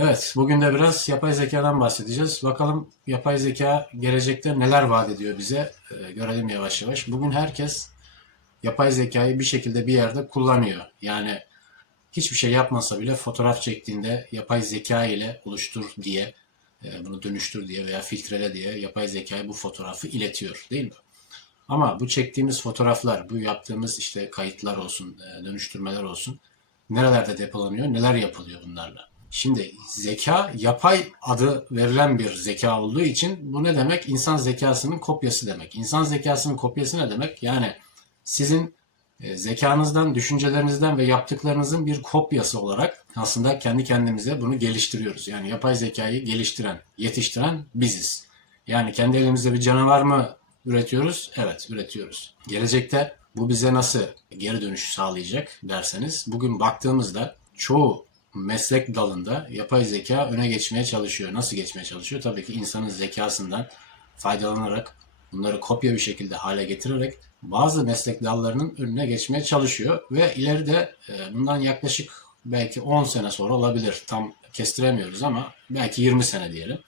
Evet, bugün de biraz yapay zekadan bahsedeceğiz. Bakalım yapay zeka gelecekte neler vaat ediyor bize. Ee, görelim yavaş yavaş. Bugün herkes yapay zekayı bir şekilde bir yerde kullanıyor. Yani hiçbir şey yapmasa bile fotoğraf çektiğinde yapay zeka ile oluştur diye, e, bunu dönüştür diye veya filtrele diye yapay zekaya bu fotoğrafı iletiyor, değil mi? Ama bu çektiğimiz fotoğraflar, bu yaptığımız işte kayıtlar olsun, e, dönüştürmeler olsun, nerelerde depolanıyor, neler yapılıyor bunlarla? Şimdi zeka yapay adı verilen bir zeka olduğu için bu ne demek? İnsan zekasının kopyası demek. İnsan zekasının kopyası ne demek? Yani sizin e, zekanızdan, düşüncelerinizden ve yaptıklarınızın bir kopyası olarak aslında kendi kendimize bunu geliştiriyoruz. Yani yapay zekayı geliştiren, yetiştiren biziz. Yani kendi elimizde bir canavar mı üretiyoruz? Evet, üretiyoruz. Gelecekte bu bize nasıl geri dönüş sağlayacak derseniz, bugün baktığımızda çoğu meslek dalında yapay zeka öne geçmeye çalışıyor. Nasıl geçmeye çalışıyor? Tabii ki insanın zekasından faydalanarak, bunları kopya bir şekilde hale getirerek bazı meslek dallarının önüne geçmeye çalışıyor ve ileride e, bundan yaklaşık belki 10 sene sonra olabilir. Tam kestiremiyoruz ama belki 20 sene diyelim.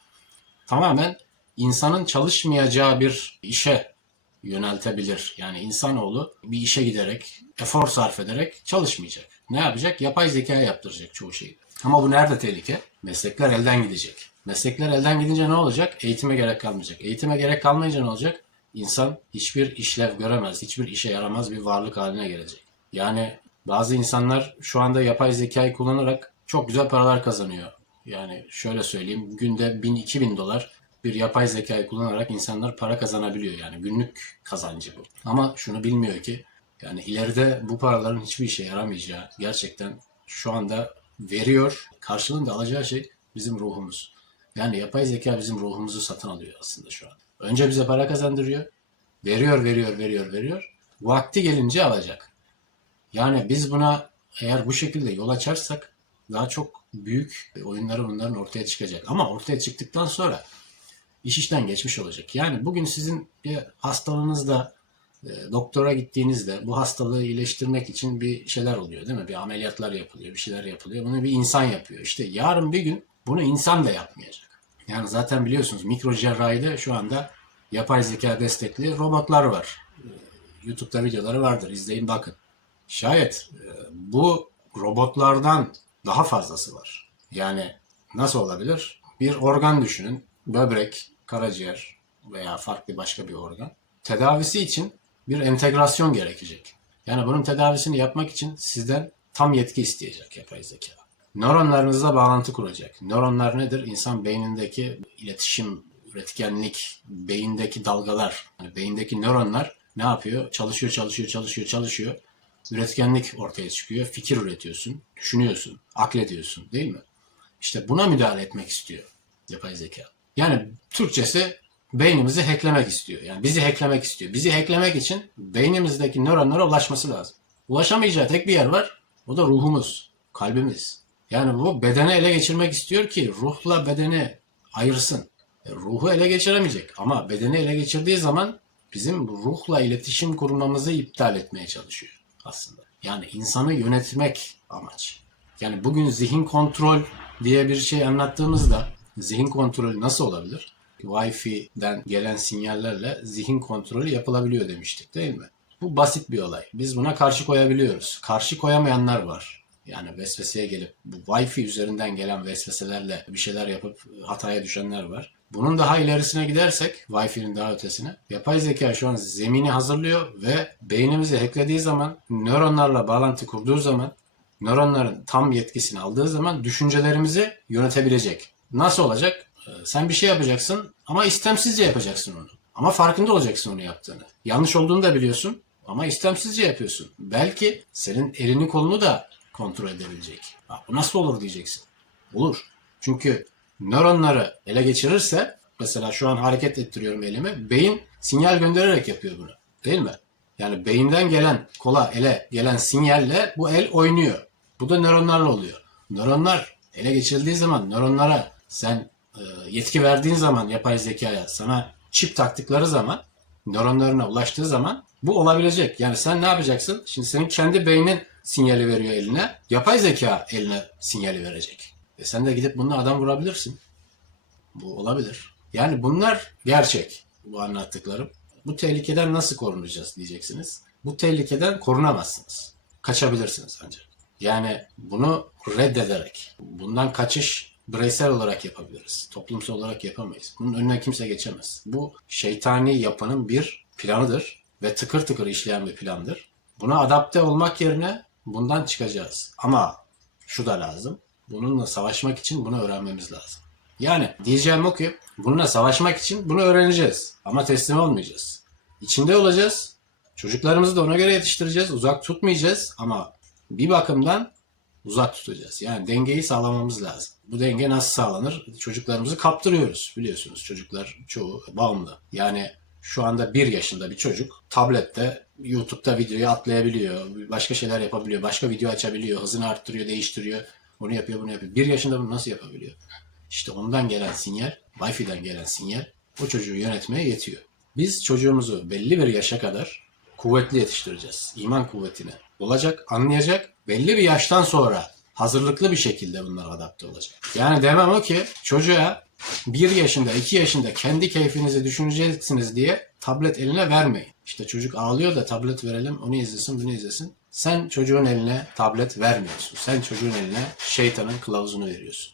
Tamamen insanın çalışmayacağı bir işe yöneltebilir. Yani insanoğlu bir işe giderek, efor sarf ederek çalışmayacak. Ne yapacak? Yapay zekaya yaptıracak çoğu şeyi. Ama bu nerede tehlike? Meslekler elden gidecek. Meslekler elden gidince ne olacak? Eğitime gerek kalmayacak. Eğitime gerek kalmayınca ne olacak? İnsan hiçbir işlev göremez, hiçbir işe yaramaz bir varlık haline gelecek. Yani bazı insanlar şu anda yapay zekayı kullanarak çok güzel paralar kazanıyor. Yani şöyle söyleyeyim, günde 1000-2000 dolar bir yapay zekayı kullanarak insanlar para kazanabiliyor. Yani günlük kazancı bu. Ama şunu bilmiyor ki yani ileride bu paraların hiçbir işe yaramayacağı gerçekten şu anda veriyor. Karşılığında alacağı şey bizim ruhumuz. Yani yapay zeka bizim ruhumuzu satın alıyor aslında şu an. Önce bize para kazandırıyor. Veriyor, veriyor, veriyor, veriyor. Vakti gelince alacak. Yani biz buna eğer bu şekilde yol açarsak daha çok büyük oyunları bunların ortaya çıkacak. Ama ortaya çıktıktan sonra iş işten geçmiş olacak. Yani bugün sizin bir hastalığınızda doktora gittiğinizde bu hastalığı iyileştirmek için bir şeyler oluyor değil mi? Bir ameliyatlar yapılıyor, bir şeyler yapılıyor. Bunu bir insan yapıyor. İşte yarın bir gün bunu insan da yapmayacak. Yani zaten biliyorsunuz mikro cerrahide şu anda yapay zeka destekli robotlar var. E, YouTube'da videoları vardır. İzleyin bakın. Şayet e, bu robotlardan daha fazlası var. Yani nasıl olabilir? Bir organ düşünün. Böbrek, karaciğer veya farklı başka bir organ. Tedavisi için bir entegrasyon gerekecek. Yani bunun tedavisini yapmak için sizden tam yetki isteyecek yapay zeka. Nöronlarınızla bağlantı kuracak. Nöronlar nedir? İnsan beynindeki iletişim, üretkenlik, beyindeki dalgalar. Yani beyindeki nöronlar ne yapıyor? Çalışıyor, çalışıyor, çalışıyor, çalışıyor. Üretkenlik ortaya çıkıyor. Fikir üretiyorsun, düşünüyorsun, aklediyorsun değil mi? İşte buna müdahale etmek istiyor yapay zeka. Yani Türkçesi beynimizi hacklemek istiyor. Yani bizi hacklemek istiyor. Bizi hacklemek için beynimizdeki nöronlara ulaşması lazım. Ulaşamayacağı tek bir yer var. O da ruhumuz, kalbimiz. Yani bu bedeni ele geçirmek istiyor ki ruhla bedeni ayırsın. E, ruhu ele geçiremeyecek ama bedeni ele geçirdiği zaman bizim ruhla iletişim kurmamızı iptal etmeye çalışıyor aslında. Yani insanı yönetmek amaç. Yani bugün zihin kontrol diye bir şey anlattığımızda zihin kontrolü nasıl olabilir? Wi-Fi'den gelen sinyallerle zihin kontrolü yapılabiliyor demiştik değil mi? Bu basit bir olay. Biz buna karşı koyabiliyoruz. Karşı koyamayanlar var. Yani vesveseye gelip bu Wi-Fi üzerinden gelen vesveselerle bir şeyler yapıp hataya düşenler var. Bunun daha ilerisine gidersek, Wi-Fi'nin daha ötesine, yapay zeka şu an zemini hazırlıyor ve beynimizi hacklediği zaman, nöronlarla bağlantı kurduğu zaman, nöronların tam yetkisini aldığı zaman düşüncelerimizi yönetebilecek. Nasıl olacak? Ee, Sen bir şey yapacaksın ama istemsizce yapacaksın onu. Ama farkında olacaksın onu yaptığını. Yanlış olduğunu da biliyorsun ama istemsizce yapıyorsun. Belki senin elini kolunu da kontrol edebilecek. Bu nasıl olur diyeceksin. Olur. Çünkü nöronları ele geçirirse mesela şu an hareket ettiriyorum elimi. Beyin sinyal göndererek yapıyor bunu. Değil mi? Yani beyinden gelen kola ele gelen sinyalle bu el oynuyor. Bu da nöronlarla oluyor. Nöronlar ele geçirildiği zaman nöronlara sen yetki verdiğin zaman yapay zekaya sana çip taktıkları zaman nöronlarına ulaştığı zaman bu olabilecek. Yani sen ne yapacaksın? Şimdi senin kendi beynin sinyali veriyor eline. Yapay zeka eline sinyali verecek. E sen de gidip bununla adam vurabilirsin. Bu olabilir. Yani bunlar gerçek. Bu anlattıklarım. Bu tehlikeden nasıl korunacağız diyeceksiniz. Bu tehlikeden korunamazsınız. Kaçabilirsiniz ancak. Yani bunu reddederek, bundan kaçış bireysel olarak yapabiliriz. Toplumsal olarak yapamayız. Bunun önüne kimse geçemez. Bu şeytani yapının bir planıdır ve tıkır tıkır işleyen bir plandır. Buna adapte olmak yerine bundan çıkacağız. Ama şu da lazım. Bununla savaşmak için bunu öğrenmemiz lazım. Yani diyeceğim o ki bununla savaşmak için bunu öğreneceğiz. Ama teslim olmayacağız. İçinde olacağız. Çocuklarımızı da ona göre yetiştireceğiz. Uzak tutmayacağız ama bir bakımdan uzak tutacağız. Yani dengeyi sağlamamız lazım. Bu denge nasıl sağlanır? Çocuklarımızı kaptırıyoruz biliyorsunuz. Çocuklar çoğu bağımlı. Yani şu anda bir yaşında bir çocuk tablette YouTube'da videoyu atlayabiliyor. Başka şeyler yapabiliyor. Başka video açabiliyor. Hızını arttırıyor, değiştiriyor. Onu yapıyor, bunu yapıyor. Bir yaşında bunu nasıl yapabiliyor? İşte ondan gelen sinyal, Wi-Fi'den gelen sinyal o çocuğu yönetmeye yetiyor. Biz çocuğumuzu belli bir yaşa kadar kuvvetli yetiştireceğiz. İman kuvvetini olacak, anlayacak. Belli bir yaştan sonra hazırlıklı bir şekilde bunlar adapte olacak. Yani demem o ki çocuğa bir yaşında, iki yaşında kendi keyfinizi düşüneceksiniz diye tablet eline vermeyin. İşte çocuk ağlıyor da tablet verelim, onu izlesin, bunu izlesin. Sen çocuğun eline tablet vermiyorsun. Sen çocuğun eline şeytanın kılavuzunu veriyorsun.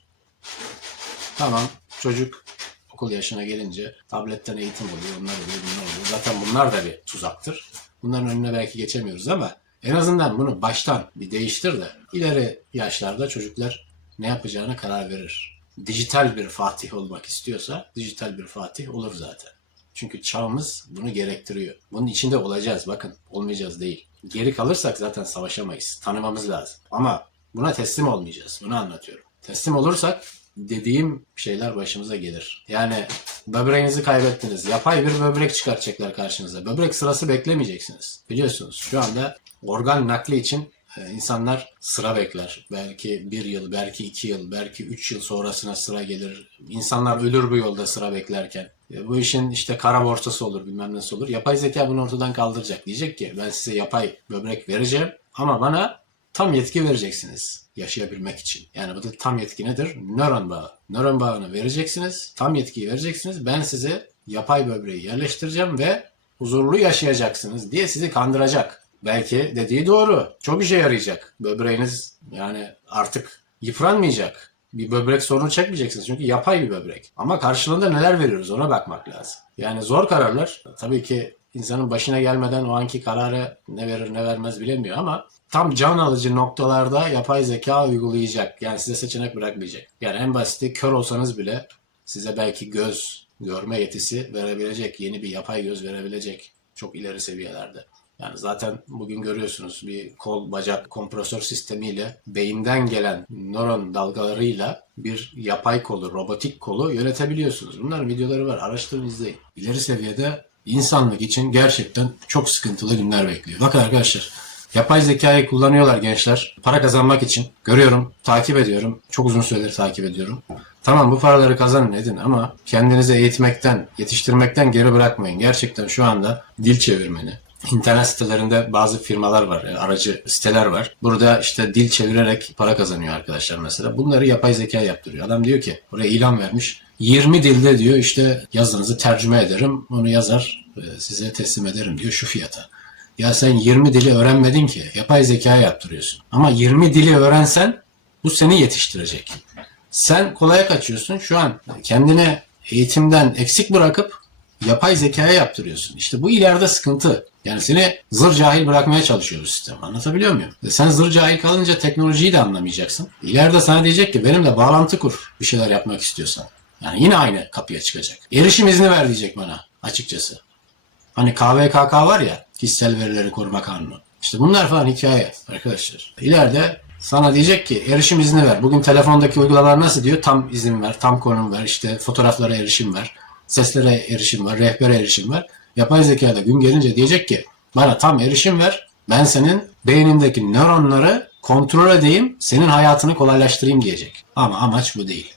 Tamam çocuk okul yaşına gelince tabletten eğitim oluyor, onlar oluyor, bunlar oluyor. Zaten bunlar da bir tuzaktır. Bunların önüne belki geçemiyoruz ama en azından bunu baştan bir değiştir de ileri yaşlarda çocuklar ne yapacağına karar verir. Dijital bir Fatih olmak istiyorsa dijital bir Fatih olur zaten. Çünkü çağımız bunu gerektiriyor. Bunun içinde olacağız bakın olmayacağız değil. Geri kalırsak zaten savaşamayız. Tanımamız lazım. Ama buna teslim olmayacağız. Bunu anlatıyorum. Teslim olursak dediğim şeyler başımıza gelir. Yani böbreğinizi kaybettiniz. Yapay bir böbrek çıkartacaklar karşınıza. Böbrek sırası beklemeyeceksiniz. Biliyorsunuz şu anda organ nakli için e, insanlar sıra bekler. Belki bir yıl, belki iki yıl, belki üç yıl sonrasına sıra gelir. İnsanlar ölür bu yolda sıra beklerken. E, Bu işin işte kara borsası olur, bilmem nasıl olur. Yapay zeka bunu ortadan kaldıracak. Diyecek ki ben size yapay böbrek vereceğim ama bana tam yetki vereceksiniz yaşayabilmek için. Yani bu da tam yetki nedir? Nöron bağı. Nöron bağını vereceksiniz. Tam yetkiyi vereceksiniz. Ben size yapay böbreği yerleştireceğim ve huzurlu yaşayacaksınız diye sizi kandıracak. Belki dediği doğru. Çok işe yarayacak. Böbreğiniz yani artık yıpranmayacak. Bir böbrek sorunu çekmeyeceksiniz. Çünkü yapay bir böbrek. Ama karşılığında neler veriyoruz ona bakmak lazım. Yani zor kararlar. Tabii ki insanın başına gelmeden o anki kararı ne verir ne vermez bilemiyor ama tam can alıcı noktalarda yapay zeka uygulayacak. Yani size seçenek bırakmayacak. Yani en basiti kör olsanız bile size belki göz görme yetisi verebilecek. Yeni bir yapay göz verebilecek. Çok ileri seviyelerde. Yani zaten bugün görüyorsunuz bir kol bacak kompresör sistemiyle beyinden gelen nöron dalgalarıyla bir yapay kolu, robotik kolu yönetebiliyorsunuz. Bunların videoları var. Araştırın izleyin. İleri seviyede insanlık için gerçekten çok sıkıntılı günler bekliyor. Bakın arkadaşlar Yapay zekayı kullanıyorlar gençler. Para kazanmak için. Görüyorum, takip ediyorum. Çok uzun süredir takip ediyorum. Tamam bu paraları kazanın edin ama kendinizi eğitmekten, yetiştirmekten geri bırakmayın. Gerçekten şu anda dil çevirmeni. İnternet sitelerinde bazı firmalar var, e, aracı siteler var. Burada işte dil çevirerek para kazanıyor arkadaşlar mesela. Bunları yapay zeka yaptırıyor. Adam diyor ki oraya ilan vermiş. 20 dilde diyor işte yazınızı tercüme ederim. Onu yazar e, size teslim ederim diyor şu fiyata. Ya sen 20 dili öğrenmedin ki. Yapay zeka yaptırıyorsun. Ama 20 dili öğrensen bu seni yetiştirecek. Sen kolaya kaçıyorsun. Şu an kendine eğitimden eksik bırakıp yapay zekaya yaptırıyorsun. İşte bu ileride sıkıntı. Yani seni zır cahil bırakmaya çalışıyor bu sistem. Anlatabiliyor muyum? E sen zır cahil kalınca teknolojiyi de anlamayacaksın. İleride sana diyecek ki benimle bağlantı kur bir şeyler yapmak istiyorsan. Yani yine aynı kapıya çıkacak. Erişim izni ver diyecek bana açıkçası. Hani KVKK var ya kişisel verileri koruma kanunu. İşte bunlar falan hikaye arkadaşlar. İleride sana diyecek ki erişim izni ver. Bugün telefondaki uygulamalar nasıl diyor? Tam izin ver, tam konum ver, işte fotoğraflara erişim ver, seslere erişim var, rehbere erişim var. Yapay zekada gün gelince diyecek ki bana tam erişim ver. Ben senin beynindeki nöronları kontrol edeyim, senin hayatını kolaylaştırayım diyecek. Ama amaç bu değil.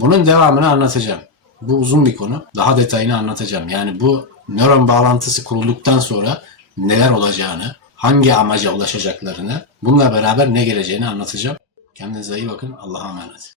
Bunun devamını anlatacağım. Bu uzun bir konu. Daha detayını anlatacağım. Yani bu nöron bağlantısı kurulduktan sonra neler olacağını, hangi amaca ulaşacaklarını, bununla beraber ne geleceğini anlatacağım. Kendinize iyi bakın. Allah'a emanet.